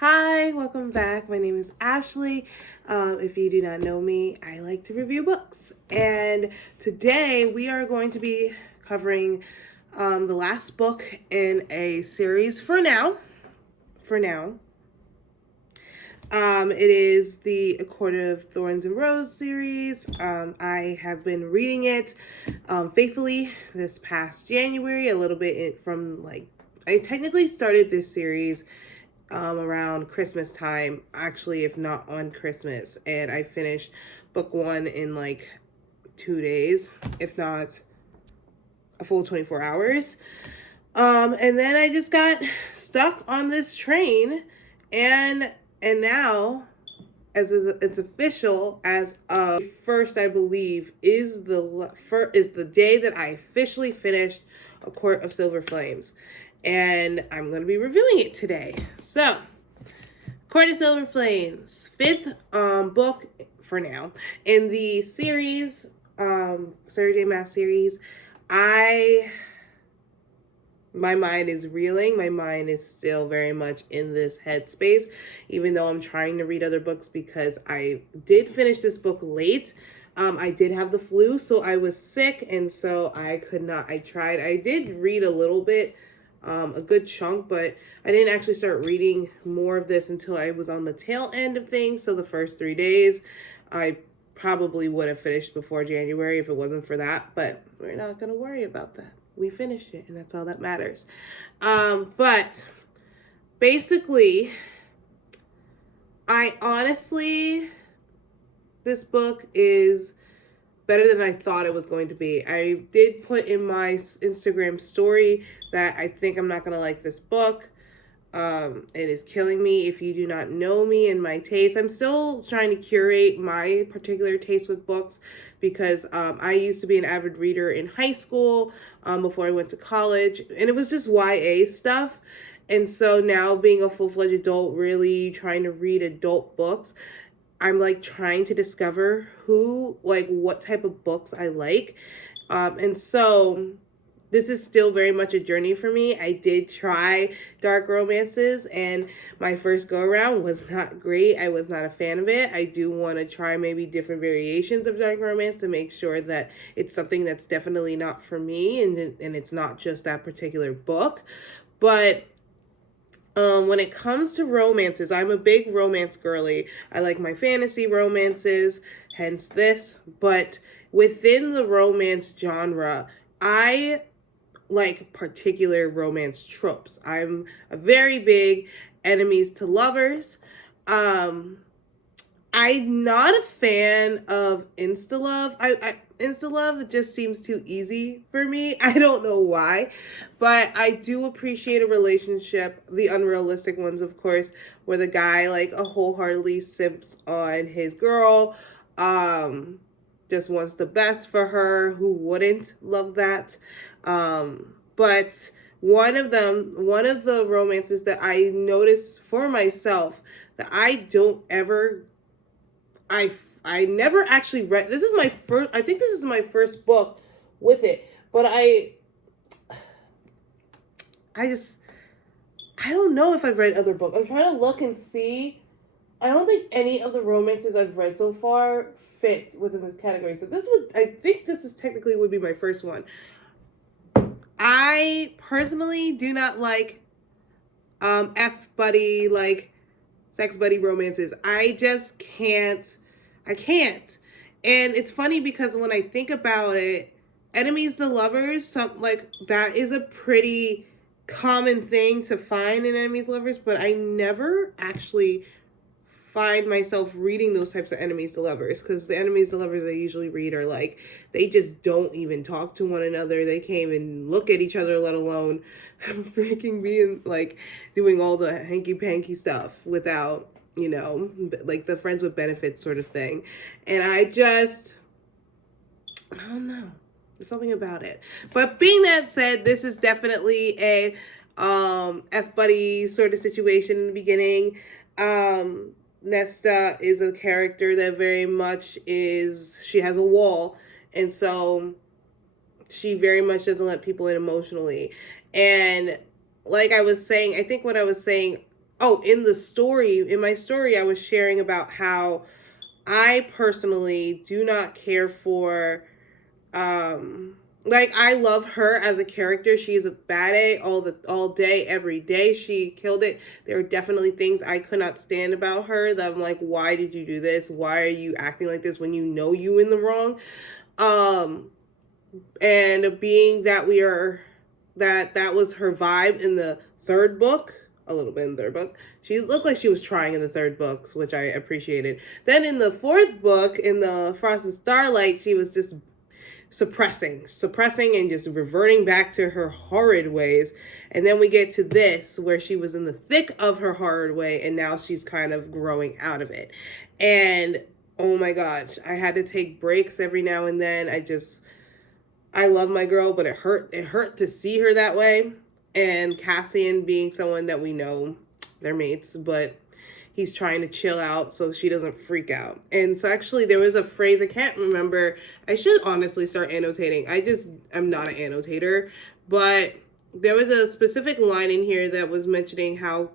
Hi, welcome back. My name is Ashley. If you do not know me, I like to review books. And today we are going to be covering the last book in a series for now. It is the A Court of Thorns and Rose series. I have been reading it faithfully this past January, a little bit from I technically started this series around Christmas time, actually, if not on Christmas. And I finished book 1 in 2 days, if not a full 24 hours. And then I just got stuck on this train, and now, as it's official, as of first, I believe, is the day that I officially finished A Court of Silver Flames. And I'm going to be reviewing it today. So, Court of Silver Flames, 5th book for now in the series, Sarah J. Maas series. My mind is reeling. My mind is still very much in this headspace, even though I'm trying to read other books because I did finish this book late. I did have the flu, so I was sick, and so I could not. I did read a little bit, a good chunk, but I didn't actually start reading more of this until I was on the tail end of things. So the first 3 days, I probably would have finished before January if it wasn't for that, but we're not going to worry about that. We finished it, and that's all that matters. But basically, this book is better than I thought it was going to be. I did put in my Instagram story that I think I'm not going to like this book. It is killing me. If you do not know me and my taste, I'm still trying to curate my particular taste with books because I used to be an avid reader in high school before I went to college, and it was just YA stuff. And so now, being a full-fledged adult, really trying to read adult books, I'm trying to discover what type of books I like. And so this is still very much a journey for me. I did try dark romances, and my first go around was not great. I was not a fan of it. I do want to try maybe different variations of dark romance to make sure that it's something that's definitely not for me, and it's not just that particular book. But when it comes to romances, I'm a big romance girly. I like my fantasy romances, hence this. But within the romance genre, I like particular romance tropes. I'm a very big enemies to lovers. I'm not a fan of Insta love. Insta love just seems too easy for me. I don't know why, but I do appreciate a relationship, the unrealistic ones, of course, where the guy wholeheartedly simps on his girl, just wants the best for her. Who wouldn't love that? But one of the romances that I noticed for myself that I never actually read. This is my first. I think this is my first book with it, but I don't know if I've read other books. I'm trying to look and see. I don't think any of the romances I've read so far fit within this category. So I think this is technically would be my first one. I personally do not like F-buddy, sex buddy romances. I just can't. I can't. And it's funny because when I think about it, enemies to lovers, that is a pretty common thing to find in enemies to lovers, but I never actually find myself reading those types of enemies to lovers, because the enemies to lovers I usually read are they just don't even talk to one another. They can't even look at each other, let alone freaking being doing all the hanky-panky stuff without, the friends with benefits sort of thing. And I don't know. There's something about it. But being that said, this is definitely a F-buddy sort of situation in the beginning. Nesta is a character that very much she has a wall, and so she very much doesn't let people in emotionally. And like I was saying, I think what I was saying oh, in my story, I was sharing about how I personally do not care for, like, I love her as a character. She is a bad A all day, every day. She killed it. There are definitely things I could not stand about her that I'm like, why did you do this? Why are you acting like this when you know you in the wrong? And being that that was her vibe in the third book, a little bit in the third book. She looked like she was trying in the third books, which I appreciated. Then in the fourth book, in the Frost and Starlight, she was just suppressing and just reverting back to her horrid ways. And then we get to this where she was in the thick of her horrid way, and now she's kind of growing out of it. And oh my gosh, I had to take breaks every now and then. I love my girl, but it hurt to see her that way. And Cassian being someone that we know they're mates, but he's trying to chill out so she doesn't freak out. And so actually there was a phrase, I can't remember. I should honestly start annotating. I'm not an annotator, but there was a specific line in here that was mentioning how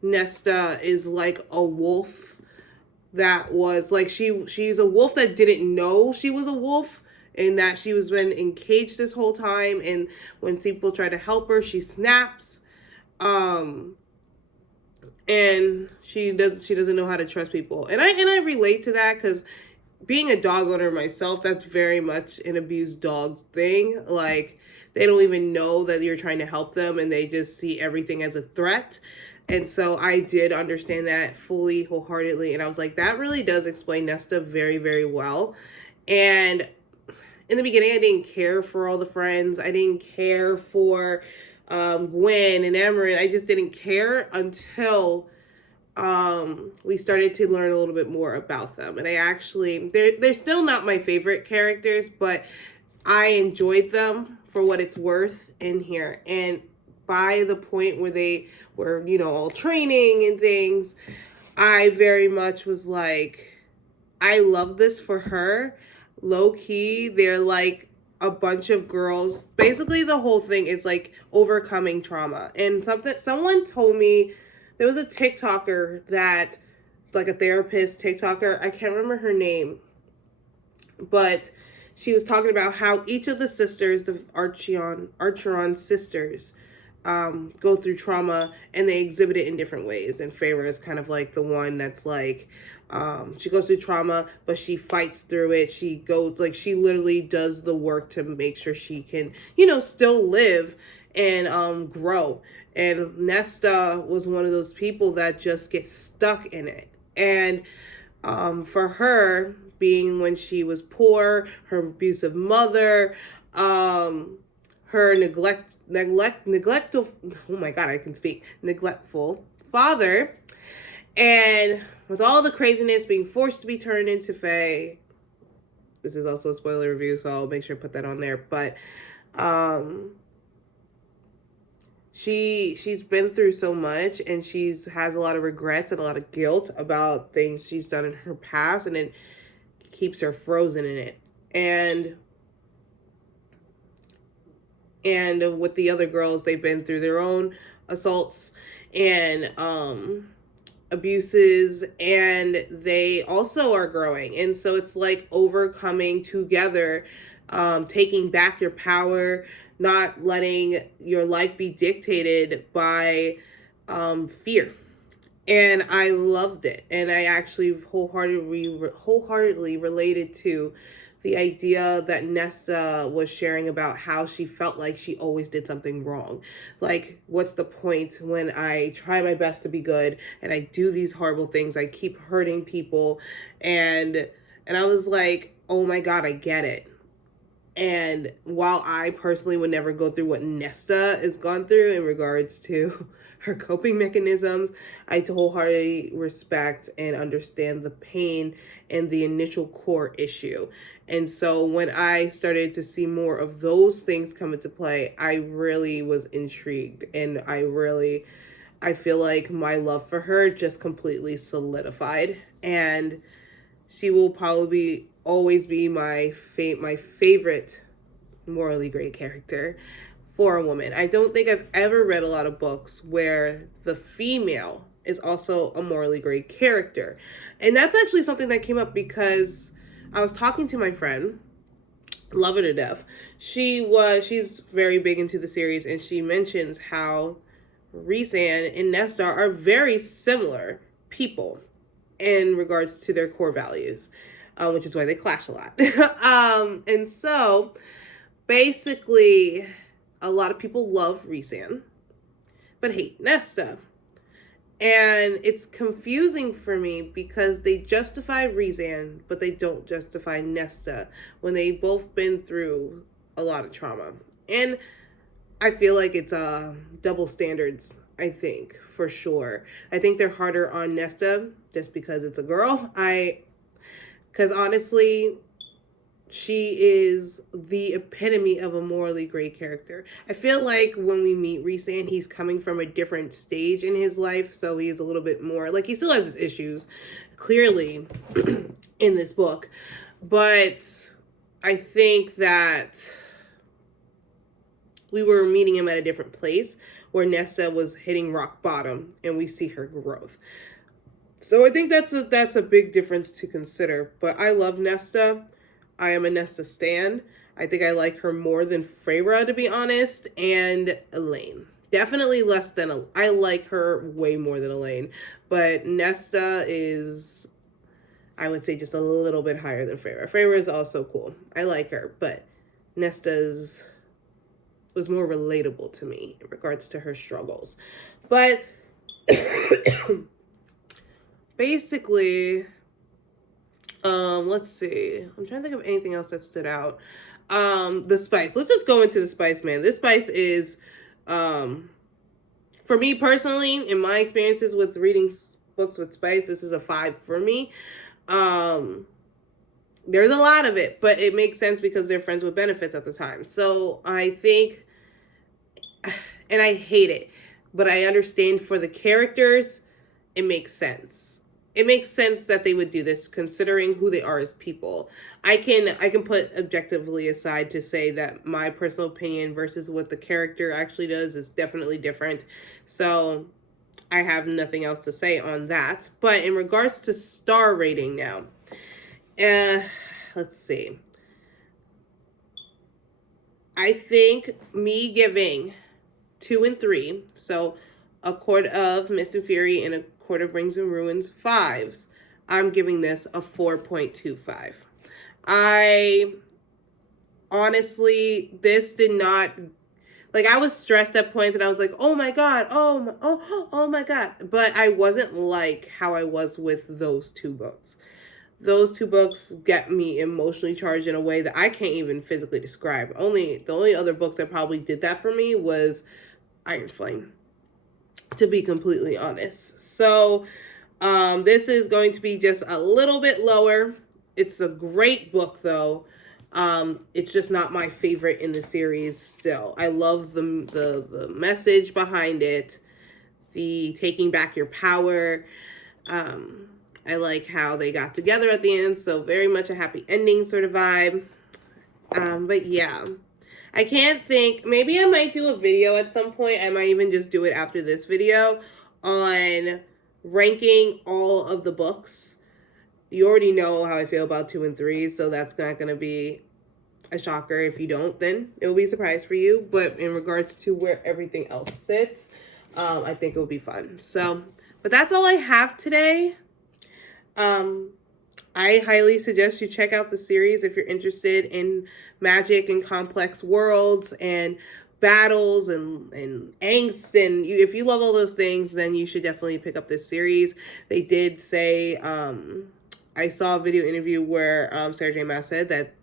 Nesta is like a wolf that was like she's a wolf that didn't know she was a wolf, and that she was been encaged this whole time, and when people try to help her, she snaps. And she doesn't know how to trust people. And I relate to that, because being a dog owner myself, that's very much an abused dog thing. Like, they don't even know that you're trying to help them, and they just see everything as a threat. And so I did understand that fully, wholeheartedly. And I was like, that really does explain Nesta very, very well. And in the beginning, I didn't care for all the friends. I didn't care for Gwen and Emerin. I just didn't care until we started to learn a little bit more about them. And I actually, they're still not my favorite characters, but I enjoyed them for what it's worth in here. And by the point where they were, all training and things, I very much was like, I love this for her. Low key, they're like a bunch of girls. Basically, the whole thing is like overcoming trauma. And someone told me, there was a TikToker that, like a therapist TikToker, I can't remember her name, but she was talking about how each of the sisters, the Archeron sisters, go through trauma, and they exhibit it in different ways. And Feyre is kind of like the one that's like, she goes through trauma, but she fights through it. She literally does the work to make sure she can, still live and grow. And Nesta was one of those people that just gets stuck in it. And for her, being when she was poor, her abusive mother, her neglectful, oh my God, I can speak, neglectful father, and with all the craziness, being forced to be turned into Fae. This is also a spoiler review, so I'll make sure to put that on there. But she's been through so much, and has a lot of regrets and a lot of guilt about things she's done in her past, and it keeps her frozen in it. And with the other girls, they've been through their own assaults and abuses, and they also are growing. And so it's like overcoming together, taking back your power, not letting your life be dictated by fear. And I loved it. And I actually wholeheartedly related to the idea that Nesta was sharing about how she felt like she always did something wrong. Like, what's the point when I try my best to be good and I do these horrible things? I keep hurting people. And I was like, oh my God, I get it. And while I personally would never go through what Nesta has gone through in regards to her coping mechanisms, I wholeheartedly respect and understand the pain and the initial core issue. And so when I started to see more of those things come into play, I really was intrigued. And I feel like my love for her just completely solidified. And she will probably always be my favorite morally great character for a woman. I don't think I've ever read a lot of books where the female is also a morally great character. And that's actually something that came up because I was talking to my friend, love her to death. She's very big into the series, and she mentions how Rhysand and Nesta are very similar people in regards to their core values, which is why they clash a lot. And so basically, a lot of people love Rhysand, but hate Nesta. And it's confusing for me because they justify Rhysand, but they don't justify Nesta when they both been through a lot of trauma. And I feel like it's double standards, I think, for sure. I think they're harder on Nesta just because it's a girl. Because honestly, she is the epitome of a morally great character. I feel like when we meet Rhysand, he's coming from a different stage in his life, so he's a little bit more, like, he still has his issues, clearly, in this book. But I think that we were meeting him at a different place, where Nesta was hitting rock bottom, and we see her growth. So I think that's a big difference to consider. But I love Nesta. I am a Nesta stan. I think I like her more than Feyre, to be honest, and Elaine. Definitely less than, I like her way more than Elaine, but Nesta is, I would say, just a little bit higher than Feyre. Feyre is also cool. I like her, but Nesta's was more relatable to me in regards to her struggles. But basically, let's see. I'm trying to think of anything else that stood out. The spice. Let's just go into the spice, man. This spice is, for me personally, in my experiences with reading books with spice, this is a 5 for me. There's a lot of it, but it makes sense because they're friends with benefits at the time. So I think, and I hate it, but I understand for the characters, it makes sense. It makes sense that they would do this considering who they are as people. I can put objectively aside to say that my personal opinion versus what the character actually does is definitely different. So I have nothing else to say on that. But in regards to star rating now, let's see. I think me giving 2 and 3, so A Court of Mist and Fury and A Court of Rings and Ruins 5s, I'm giving this a 4.25. I honestly, this did not, like, I was stressed at points and I was like, oh my God, oh my God. But I wasn't like how I was with those 2 books. Those 2 books get me emotionally charged in a way that I can't even physically describe. The only other books that probably did that for me was Iron Flame, to be completely honest. So this is going to be just a little bit lower. It's a great book though. It's just not my favorite in the series still. I love the message behind it, the taking back your power. I like how they got together at the end, so very much a happy ending sort of vibe. But yeah, I can't think, maybe I might do a video at some point. I might even just do it after this video on ranking all of the books. You already know how I feel about 2 and 3, so that's not going to be a shocker. If you don't, then it will be a surprise for you. But in regards to where everything else sits, I think it will be fun. So, but that's all I have today. I highly suggest you check out the series if you're interested in magic and complex worlds and battles and angst, and if you love all those things, then you should definitely pick up this series. They did say, I saw a video interview where Sarah J. Maas said that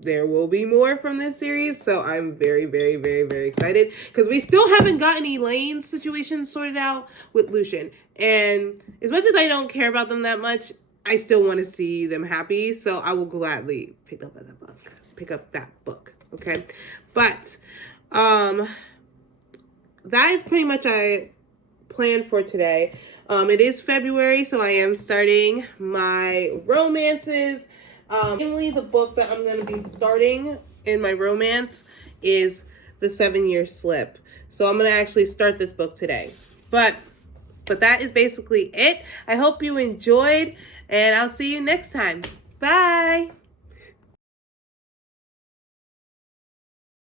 there will be more from this series, so I'm very, very, very, very excited because we still haven't gotten Elaine's situation sorted out with Lucian, and as much as I don't care about them that much, I still want to see them happy, so I will gladly pick up that book, okay? But that is pretty much I planned for today. It is February, so I am starting my romances. Mainly the book that I'm going to be starting in my romance is the 7-year slip. So I'm going to actually start this book today. But that is basically it. I hope you enjoyed, and I'll see you next time. Bye.